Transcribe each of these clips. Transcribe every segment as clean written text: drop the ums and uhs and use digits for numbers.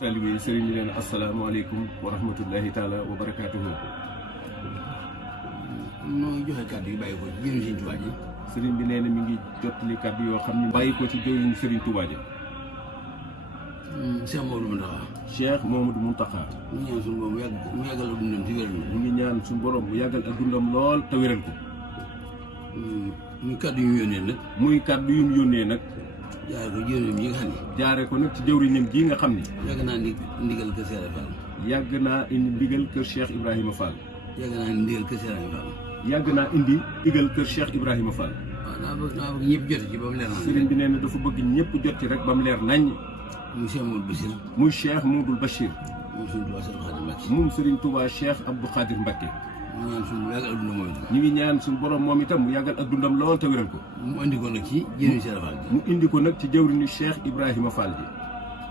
taalibe sëriñ bi leen asalaamaaleykum wa rahmatullahi taala wa barakaatuhu. noo ngi joxe kàddu yi bàyyi ko ci jëriñ Sëriñ Tuubaa ji. sëriñ bi nee na mi ngi jottali kàddu yoo xam ne bàyyi ko ci jëriñ Sëriñ Tuubaa ji. Cheikh Mamadou Mountakha. Cheikh Mamadou Mountakha. ñu ñaan suñu borom mu yàggal ak dundam te wéral ñu ngi ñaan suñu borom mu yàggal ak dundam lool te wéral ko. muy kàddu yu mu yónnee nag. muy kàddu yu mu yónnee nag. jaare ko jëriñam yi nga xam ne. jaare ko nag ci jëwriñam ji nga xam ne. yàgg naa ndigal kër Cheikh Fall. yàgg naa indi ndigal kër Cheikh Ibrahima Fall. yàgg naa indi ndigal kër Cheikh Ibrahima Fall. yàgg naa indi ndigal kër Cheikh Ibrahima Fall. waaw daa bëgg ñëpp jot ci ba mu leer nañ. sëriñ bi nee na dafa bëgg ñëpp jot ci rek ba mu leer nañ. muy Cheikh Mamadou Bachir. muy Cheikh Mamadou Bachir. moom Sëriñ Tuubaa Cheikh Abdou Khadir Mbacké. moom Sëriñ Tuubaa Cheikh Abdou Khadir Mbacké. ñu ñaan suñu yàggal ak dundam mooy. ñu ngi ñaan suñu borom moom itam mu yàggal ak dundam lool te wéral ko. mu indi ko nag ci jëriñu Cheikh Fall ji. mu indi ko nag ci jëwriñu Cheikh Ibrahima Fall ji.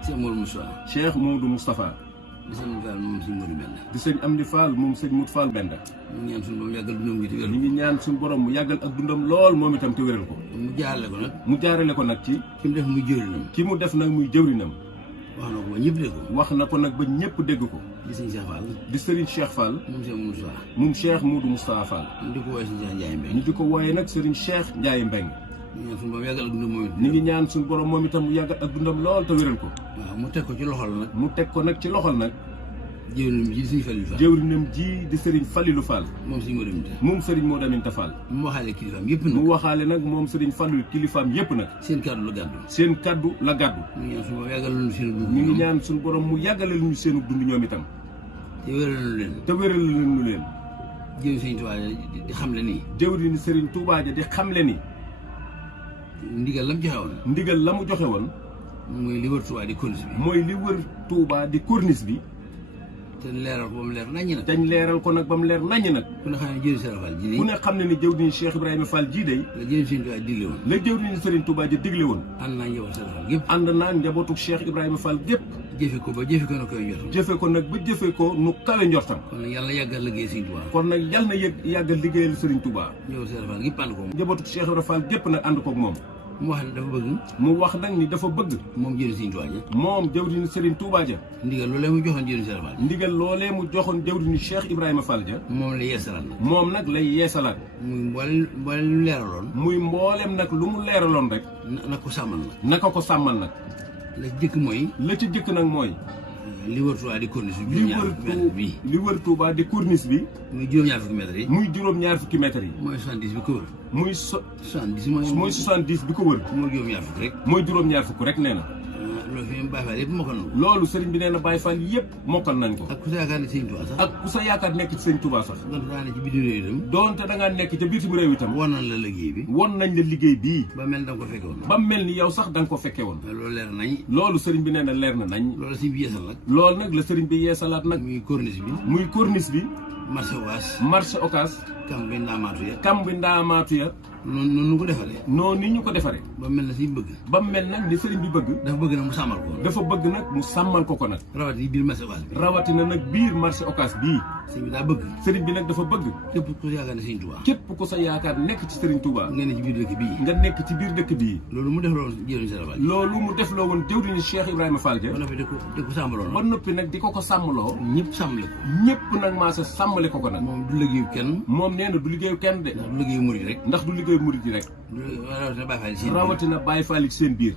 Cheikh Mamadou Moustapha. Cheikh Mamadou Moustapha. di sëñ Fall moom sëñ Modou Benda. di sëñ Amdi Fall moom sëñ Modou Fall Benda. ñu ñaan suñu borom yàggal dundam gi te wéral ñu ngi ñaan suñu borom mu yàggal ak dundam lool moom itam te wéral ko. mu jaarale ko nag. mu jaarale ko nag ci. ki mu def muy jëriñam. ki mu def nag muy jëwriñam. wax na ko ba ñëpp dégg ko. wax na ko nag ba ñëpp dégg ko. di sëñ Cheikh Fall. di Serigne Cheikh Fall. moom Cheikh Moustapha. moom Cheikh Moudou Moustapha Fall. ñu di ko woowee sëñ Cheikh Ndiaye Mbengue. ñu di ko wooyee nag Serigne Cheikh Ndiaye Mbengue. ñu ñaan ñu ngi ñaan suñu borom yàggal ak dundam mooy. suñu borom moom itam mu yàggal ak dundam lool te wéral ko. waaw mu teg ko ci loxol nag. mu teg ko nag ci loxol nag. jëwriñam ji di sëñ Falilou Fall. jëwriñam ji di Serigne Falilou Fall. moom sëñ Modou Aminta. moom Serigne Modou Aminta Fall. mu waxaale kilifaam yëpp nag. mu waxaale nag moom Serigne Fallu kilifaam yëpp nag. seen kàddu la gàddu. seen kaddu la gàddu. ñu ñaan ñu ngi ñaan suñu borom yàggal seen dund. suñu borom mu yàggale ñu seenu dund ñoom itam. te wéral leen. te wéral ñu leen. jëwriñ sëñ Tuubaa di xamle nii. jëwriñ Serigne Touba ja di xamle ni. ndigal la mu joxe woon. ndigal la mu joxe woon. mooy li wër Tuubaa di corniche bi. mooy li wër Touba di corniche bi. te leeral ko ba mu leer naññ nag. dañ leeral ko nag ba mu leer naññ nag. ku ne xam ne jëwriñ Cheikh Fall ji ku ne xam ne ni jëwriñ Cheikh Ibrahima Fall jii day. la jëwriñ sëñ Tuubaa digle woon. la jëwriñ Serigne Touba ja digle woon. ànd naa njaboot Cheikh Fall gépp. ànd naa njabootu Cheikh Ibrahima Fall gépp. jëfe ko ba jëfe ko na koy njort. jëfe ko nag ba jëfe ko nu kawe njortam. kon nag yàlla yàggal liggéey sëñ Tuubaa. kon nag yal na yàggal liggéeyal Serigne Touba. njaboot Cheikh Fall gépp ànd ko. njabootu Cheikh Ibrahima Fall gépp nag ànd koog moom. mu wax ne dafa bëgg. mu wax nag ni dafa bëgg. moom jëwriñ sëñ Tuubaa ja. moom jëwriñ Serigne Touba ja. ndigal loolee mu joxoon jëwriñ Cheikh Fall. ndigal loolee mu joxoon jëwriñu Cheikh Ibrahima Fall ja. moom la yeesalaat nag. moom nag lay yeesalaat. muy mboolem lu leeraloon. muy mboolem nag lu mu leeraloon rek. na ko sàmmal nag. naka ko sàmmal nag. la ci jëkk mooy. la ci jëkk nag mooy. li wër Touba di corniche bi. li wër Touba di corniche bi. muy juróom-ñaar fukki mètres yi. muy juróom-ñaar fukki mètres yi. mooy 70 bi ko wër. muy 70 bi ko wër. mooy juróom-ñaar fukk rek. mooy juróom-ñaar fukk rek nee na. loolu fi mu Baye Fall yëpp mokkal na ko. loolu sëriñ bi nee na Baye Fall yëpp mokkal nañ ko. ak ku sa yaakaar ne sëñ Touba sax. ak ku sa yaakaar nekk ci sëñ Touba sax. donte daa ne ci bitim réew itam. doonte da ngaa nekk ca bitim réew itam. won nañ la liggéey bi. won nañ la liggéey bii. ba mel da nga ko fekke woon. ba mel ni yow sax da nga ko fekke woon. loolu leer nañ. loolu sëriñ bi nee na leer na nañ. loolu sëñ bi yeesal nag. loolu nag la sëriñ bi yeesalaat nag. muy corniche bi. muy corniche bi. marché Ocass. marché Ocass. kam bi ndaamaatu ya. kam bi ndaamaatu ya. noonu ko defaree. noonu ni ñu ko defaree. ba mel na sëñ bëgg. ba mel nag ni sëriñ bi bëgg. dafa bëgg nag mu sàmmal ko. dafa bëgg nag mu sàmmal ko nag. rawatina biir marché Ocass bi. rawatina nag biir marché Ocass bii. sëñ bi daa bëgg. sëriñ bi nag dafa bëgg. képp ku sa yaakaar ne sëñ Touba. képp ku sa yaakaar nekk ci sëriñ Touba. nga ne ci biir dëkk bii. nga nekk ci biir dëkk bii. loolu mu def loolu jëwriñ Cheikh Fall. loolu mu def loo woon jëwriñu Cheikh Ibrahima Fall ja. ba noppi di ko sàmmaloo. ba noppi nag di ko sàmmaloo. ñëpp sàmmale ko. ñëpp nag maa sa sàmmale ko nag. moom du liggéeyu kenn. moom nee na du liggéeyu kenn de. ndax du liggéeyu murid rek. ndax du liggéeyu murid yi rek. rawatina Baye Fall ci seen biir.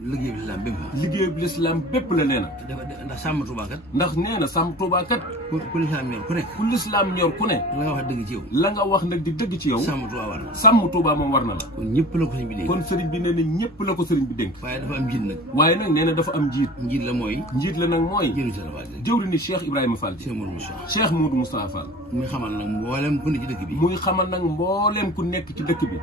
liggéey bi lislaam bépp. liggéey bi lislaam bépp la nee na. ndax sàmm Touba kat. ndax nee na sàmm Touba kat. ku lislaam ñor ku ne. ku lislaam ñor ku ne. la nga wax dëgg ci yow. la nga wax nag di dëgg ci yow. sàmm Touba war na. sàmm Touba moom war na la. kon ñëpp la ko sëriñ bi dénk. kon sëriñ bi nee na ñëpp la ko sëriñ bi dénk. waaye dafa am njiit nag. waaye nag nee na dafa am njiit. njiit la mooy. njiit la nag mooy. jëwriñ Cheikh Fall. jëwriñu Cheikh Ibrahima Fall. Cheikh Modou Moustapha. Cheikh Modou Moustapha Fall. muy xamal nag mboolem ku ne ci dëkk bi. muy xamal nag mbooleem ku nekk ci dëkk bi.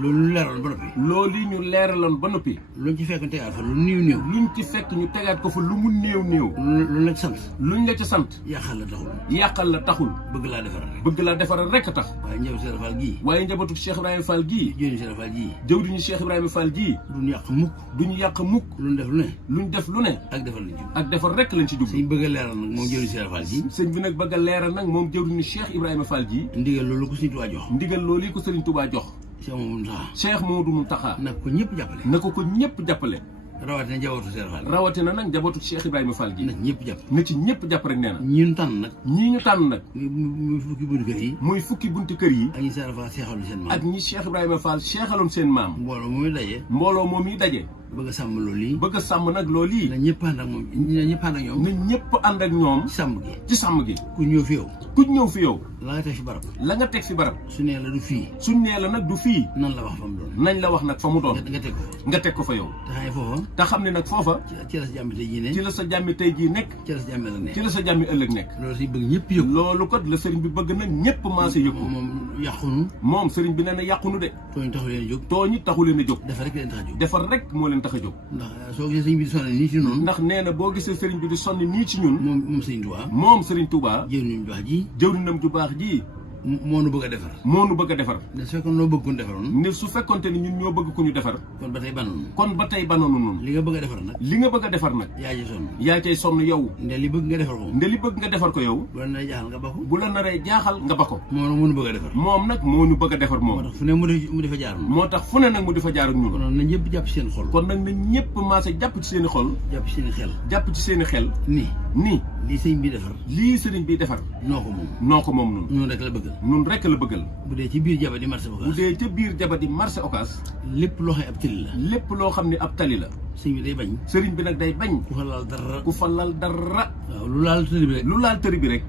loolu leeraloon ba noppi. loolu yi ñu leeraloon ba noppi. luñ ci fekk tegaat fa lu néew néew. luñ ci fekk ñu tegaat ko fa lu mu néew néew. luñ la ci sant. luñ la ci sant. yàqal la taxul. yàqal la taxul. bëgg laa defaral rek. bëgg laa defaral rek a tax. waaye njabootu Cheikh Fall gii. waaye njabootu Cheikh Ibrahima Fall gii. jëwriñu Cheikh Fall gii. jëwriñu Cheikh Ibrahima Fall gii. duñ yàq mukk. duñ yàq mukk. luñ def lu ne. luñ def lu ne. ak defal lañ ci. ak defar rek lañ ci jublu. sëñ bëgg a leeral nag moom jëwriñu Cheikh Fall gii. sëñ bi nag bëgg a leeral nag moom jëwriñu Cheikh Ibrahima Fall gii. ndigal loolu ko sëñ Tuubaa jox. ndigal loolu yi ko sëriñ Tuubaa jox. Cheikh Mamadou Mountakha na ko ñëpp jàppale. na ko ñëpp jàppale. rawatina njabootu Cheikh Fall. rawatina nag njabootu Cheikh Ibrahima Fall gi. na ci ñëpp jàpp. na ci ñëpp jàpp rek nee na. ñii ñu tànn nag. ñii ñu tànn nag. muy fukki buntu kër yi. muy fukki buntu kër yi. ak ñi Cheikh Fall seexaloon seen maam. ak ñi Cheikh Ibrahima Fall seexaloon seen maam. mbooloo mooy daje. mbooloo moom yi daje. bëgg a sàmm loolu yi. bëgg a sàmm nag loolu yi. na ñëpp ànd ak moom na ñëpp ànd ak ñoom. na ñëpp ànd ak ñoom. ci sàmm gi. ci sàmm gi. ku ñëw fi yow. ku ñëw fi yow. la nga teg fi barab. la nga teg fi barab. su nee la du fii. suñ nee la nag du fii. nan la wax fa mu doon. nañ la wax nag fa mu doon. nga teg ko fa. nga teg ko fa yow. te xam ne foofa. te xam ne nag foofa. ci la sa jàmmi tey jii ne. ci la sa jàmmi tey jii nekk. ci la sa jàmmi la nekk. ci la sa jàmmi ëllëg nekk. loolu si bëgg ñëpp yëg. loolu kat la sëriñ bi bëgg nag ñëpp maase yëg ko. moom yàqunu. moom sëriñ bi nee na yàqunu de. tooñ taxu leen a jóg. tooñi taxu leen a jóg. defar rek leen tax a jóg. defar rek moo leen tax a jóg. ndax soo gisee sëriñ bi di sonn nii ci noonu. ndax nee na boo gisee sëriñ bi di sonn nii ci ñun. moom sëriñ Touba. moom sëriñ Touba. jëwriñam ju baax ji. jëwriñam ju baax ji. moo nu bëgg a defar. moo nu bëgg a defar. ne su fekkoon loo bëgg ku ñu defaroon. ne su fekkonte ni ñun ñoo bëgg ku ñu defar. kon ba tey banoonu. kon ba tey banoonu noonu. li nga bëgg a defar nag. li nga bëgg a defar nag. yaa ci sonn. yaa cay sonn yow. nde li bëgg nga defar ko. nde li bëgg nga defar ko yow. bu la naree jaaxal nga ba ko. bu la naree jaaxal nga ba ko. moo nu bëgg a defar. moom nag moo ñu bëgg a defar moom. moo tax fu ne mu di fa jaar. moo tax fu ne nag mu di fa jaar ak ñun. kon na ñëpp jàpp ci seen xol. kon nag na ñëpp maase jàpp ci seen i xol. jàpp ci seen i xel. jàpp ci seen i xel. nii. lii sëriñ bi defar. lii sëriñ bi defar. noo ko moom. noo ko moom nun nun rek la bëggal. nun rek la bëggal. bu dee ci biir jaba di marché bu Ocass. dee ca biir jaba di marché Ocass. lépp loo xam ne ab tëli la. lépp loo xam ne ab tali la. sëriñ bi day bañ. sëriñ bi nag day bañ. ku fa laal dara. ku fa lal dara. waaw lu laal tëli bi rek. lu laal tëri bi rek.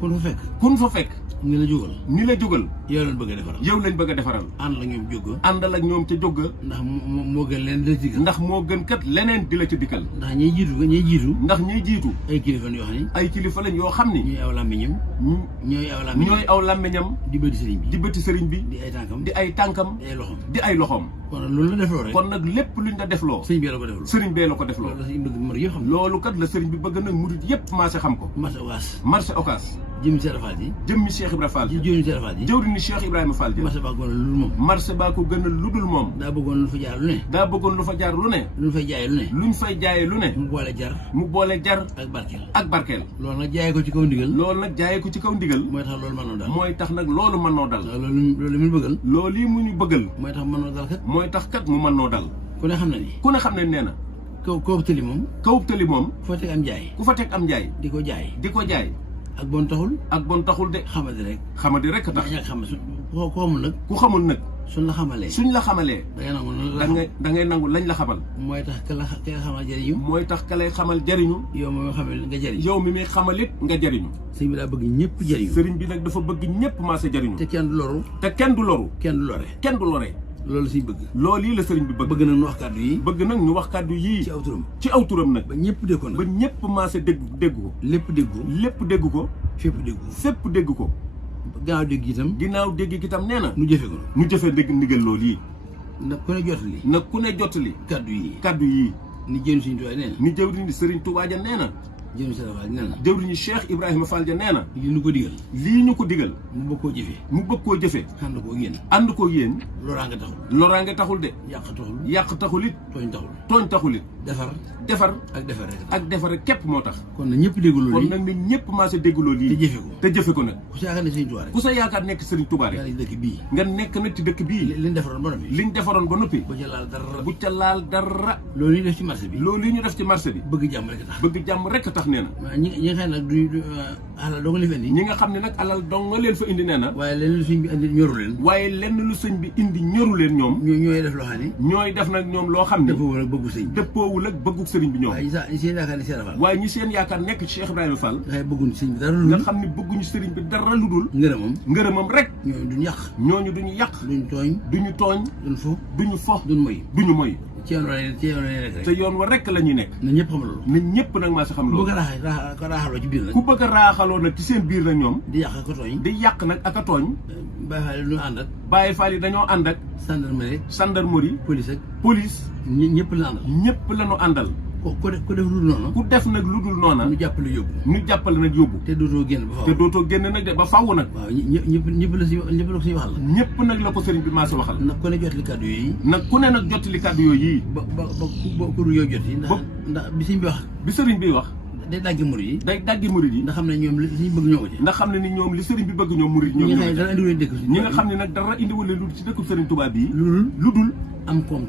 kun fa fekk. kun fa fekk. ni la jógal. ni la jógal. yow lañ bëgg a defaral. yow lañ bëgg a defaral. ànd la ñoom jóg. àndal ak ñoom ca jóg. ndax moo gën leen di la dikkal. ndax moo gën kat leneen di la ca dikkal. ndax ñiy jiitu. ndax ñiy jiitu. ay kilifa yoo xam ni. ay kilifa lañ yoo xam ni. ñooy aw làmmiñam. ñooy aw làmmiñam. di bëti sëriñ bi. di bëti sëriñ bi. di ay tànkam. di ay tànkam. di ay loxoom. di ay loxoom. kon nag loolu la defloo rek. kon nag lépp luñ la defloo. sëriñ bee la ko defloo. sëriñ bee la ko defloo. loolu la sëriñ bëgg murid yëpp xam. loolu kat la sëriñ bi bëgg nag murid yëpp maase xam ko. marché Ocass. marché Ocass. jëmmi Cheikh Fall ji. jëmmi Cheikh Ibrahima Fall ji. jëwriñu Cheikh Fall ji. jëwriñu Cheikh Ibrahima Fall ji. marché baa ko gën a lu moom. marché baa ko gën a lu dul moom. daa bëggoon lu fa jaar lu ne. daa bëggoon lu fa jaar lu ne. lu fay jaayee lu ne. luñ fay jaayee lu ne. mu boole jar. mu boole jar. ak barkeel. ak barkeel. loolu nag jaayee ko ci kaw ndigal. loolu nag jaayee ko ci kaw ndigal. mooy tax loolu mën noo dal. mooy tax nag loolu mën noo dal. loolu mu bëggal. loolu yi mu ñu bëggal. mooy tax mën noo dal kat. mooy tax kat mu mën noo dal. ku ne xam na ni. ku ne xam ne nee na. kaw tëli moom. kaw tëli moom. foo teg am jaay. ku fa teg am jaay. di ko jaay. di ko jaay. ak bon taxul. ak bon taxul de. xamadi rek. xamadi rek a tax. ñàkk xam ku xamul nag. ku xamul nag. suñ la xamalee. suñ la xamalee. da ngay nangu da ngay nangu lañ la xamal. mooy tax ka la xamal jëriñu. mooy tax ka lay xamal jëriñu. yow mi xamal nga jëriñ. yow mi muy xamalit nga jëriñu. sëriñ bi daa bëgg ñëpp jëriñu. sëriñ bi nag dafa bëgg ñëpp maase jëriñu. te kenn du loru. te kenn du loru. kenn du lore. kenn du lore. loolu siy bëgg. loolu yi la sëriñ bi bëgg. bëgg nag ñu wax kàddu yi. bëgg nag ñu wax kàddu yii. ci aw turam. ci aw turam nag. ba ñëpp dégg ko nag. ba ñëpp maase dégg ko. lépp dégg ko. lépp dégg ko. fépp dégg ko. fépp dégg ko. ginnaaw dégg itam. ginnaaw dégg itam nee na. nu jëfe ko. nu jëfe ndigal loolu yi. nag ku ne jotali. nag ku ne jotali. kàddu yi. kàddu yii. ni jëriñ Sëriñ Tuubaa nee na. ni jëwriñu Sëriñ Tuubaa ja nee na. jëriñ Cheikh Fall nee na. jëwriñu Cheikh Ibrahima Fall ja nee na. lii ñu ko digal. lii ñu ko digal. mu bëgg koo jëfee. mu bëgg koo jëfee. ànd koo yéen. ànd ko yéen. loraange taxul. loraange taxul de. yàq taxul. yàq taxul it. tooñ taxul. tooñ taxul it. defar. ak defar rek. ak defar rek képp moo tax. kon nag ñëpp déggu loolu kon yi. nag ne ñëpp maase déggu loolu yi. te jëfe ko. te jëfe ko nag. ku sa yaakaar ne Sëriñ Tuubaa rek. ku sa yaakaar nekk Sëriñ Tuubaa rek. nga nekk dëkk bii. nga nekk nag ci dëkk bii. liñ defaroon ba noppi. liñ defaroon ba noppi. bu ca laal dara. bu ca laal dara. loolu ñu def ci marché bi. loolu yi ñu def ci marché bi. bëgg jàmm rek tax. bëgg jàmm rek tax nee na. waaw ñi nga xam ne nag du alal doo nga leen fi indi. ñi nga xam ne nag alal dong nga leen fa indi nee na. waaye lenn lu sëñ bi indi ñoru leen. waaye lenn lu sëñ bi indi ñoru leen ñoom. ñooy def loo xam ne. ñooy def nag ñoom loo xam ne. dëppoowul ak bëggu sëñ bi. dëppoowul ak bëggu sëriñ bi ñoom. waaye ñi seen yaakaar ne Cheikh Fall. waaye ñi seen yaakaar nekk ci Cheikh Ibrahima Fall. nga xam ne bëgguñu sëñ bi dara lu dul. nga xam ne bëgguñu sëriñ bi dara lu dul. ngërëmam. ngërëmam rek. ñooñu duñu yàq. ñooñu duñu yàq. duñu tooñ. duñu tooñ. duñu fo. duñu fo. duñu moy. duñu moy. ci yoon wala rek. te yoon wa rek la ñuy nekk. na ñëpp xam loolu. na ñëpp nag maa si xam loolu. ku bëgg a raaxaloo ci biir nag. ku bëgg a raaxaloo nag ci seen biir nag ñoom. di yàq ak a tooñ. di yàq nag ak a tooñ. Baye Fall yi dañoo ànd ak. Baye Fall yi dañoo ànd ak. gendarmerie. gendarmerie. police ak. police. ñëpp la àndal. ñëpp la ñu àndal. ku def lu dul noonu. ku def nag lu dul noona. ñu jàppale yóbbu. ñu jàppale nag yóbbu. te dootoo génn ba faaw. te dootoo génn nag de ba faaw nag. waaw ñëpp la ko suñu waxal. ñëpp nag la ko sëriñ bi maa si waxal. nag ku ne jotali kàddu yooyu. nag ku ne nag jotali kàddu yooyu. ba ku dul yow jot yi. ndax bi sëriñ bi wax. bi sëriñ bi wax. day daggi murid yi. day daggi murid yi. ndax xam ne ñoom li ñu bëgg ñoo ko ci. ndax xam ne ni ñoom li sëriñ bi bëgg ñoom murid ñoom ñi nga xam ne nag dara indiwul leen lu ci dëkkub sëriñ Tuubaa bii lu dul am koom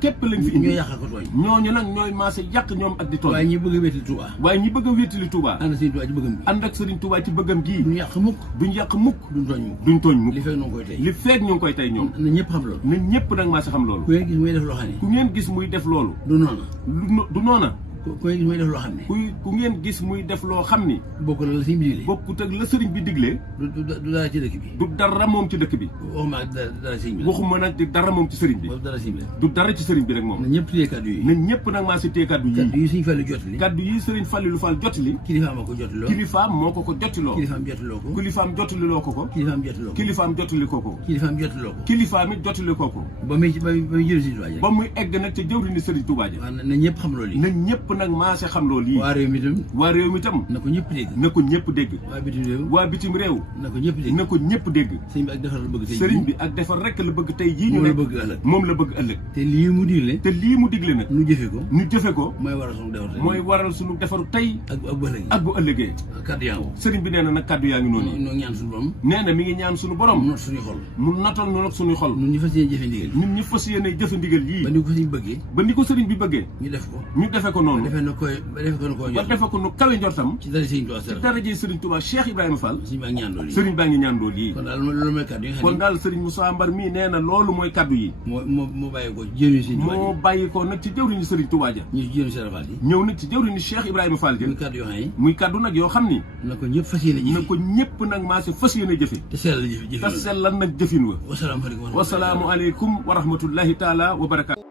képp lañ fi indi ñooy yàq ko tooñ. ñooñu nag ñooy maase yàq ñoom ak di tooñ. waaye ñi bëgg a wéetali Touba. waaye ñi bëgg a wéetali Touba. ànd Sëriñ Touba ci bëggam gi. ànd ak Sëriñ Touba ci bëggam gii. duñ yàq mukk. duñ yàq mukk. duñ tooñ li mukk. feeg ñu ngi koy tey. li feeg ñu ngi koy tey ñoom. na ñëpp xam loolu. na ñëpp nag maase xam loolu. ku ngeen gis muy def loo xam ne. ku ngeen gis muy def loolu. du noona. du noona. ku ngeen gis muy def loo xam ne. ku ngeen gis muy def loo xam ni. bokkul la sëriñ bi digle. bokkut ak la sëriñ bi digle. du dara ci dëkk bi. du dara moom ci dëkk bi. waxuma dara sëriñ bi. waxuma nag di dara moom ci sëriñ bi. du dara ci sëriñ bi rek moom. na ñëpp téye kaddu yi. na ñëpp nag maa si téye kaddu yi. kaddu yi sëriñ Fallu jotali. kaddu yi sëriñ Fallu Fall jotali. kilifaam moo ko jotiloo. kilifaam moo ko jotiloo. kilifaam jotiloo ko. kilifaam jotililoo ko ko. kilifaam jotiloo kilifaam jotili ko ko. ko. kilifaam jotiloo ko. kilifaam it jotili ko ko. ba muy jëriñ sëriñ Tuubaa ba muy egg nag ca jëwriñu sëriñ Tuubaa ja. na ñëpp xam loolu yi. na ñëpp nag maa si xam loolu yi. waa réew mi tam. na ko ñëpp dégg. na ko ñëpp dégg. waa bitim réew. na ko ñëpp dégg. na ko ñëpp dégg. sëriñ bi ak defar la bëgg tey sëriñ bi ak defar rek la bëgg tey jii ñu nekk. moom la bëgg ëllëg. te lii mu digle nag. ñu jëfe ko. mooy waral suñu defaru tey. ak bu ëllëgee. kaddu yaa ngi. sëriñ bi nee na nag kaddu yaa ngi noonu. nee na mi ngi ñaan suñu borom. mu notal nu nag suñuy xol. ñun ñu fas yéene jëfe ndigal yii. ba ni ko sëriñ ba ni ko sëriñ bi bëggee. bi bëggee. ñu defe ko noonu. ba defe ko nu kawe njortam. ci daraja Sëriñ Touba Cheikh Ibrahima Fall. sëriñ baa ngi ñaan loolu yi. kon daal sëriñ Moussa Mbar mii nee na loolu mooy kaddu yi. moo bàyyi ko ci jëwriñu Sëriñ Touba. moo bàyyi ko nag ci jëwriñu Sëriñ Touba ja. ñëw nag ci jëwriñu Cheikh Ibrahima Fall ja. muy kaddu nag yoo xam ni. na ko ñëpp fas yéene jëfe. na ko ñëpp nag maa si fas yéene jëfe. te sellal nag jëfin wa. wasalaamu aleykum wa rahmatullahi taala wa barakaatu.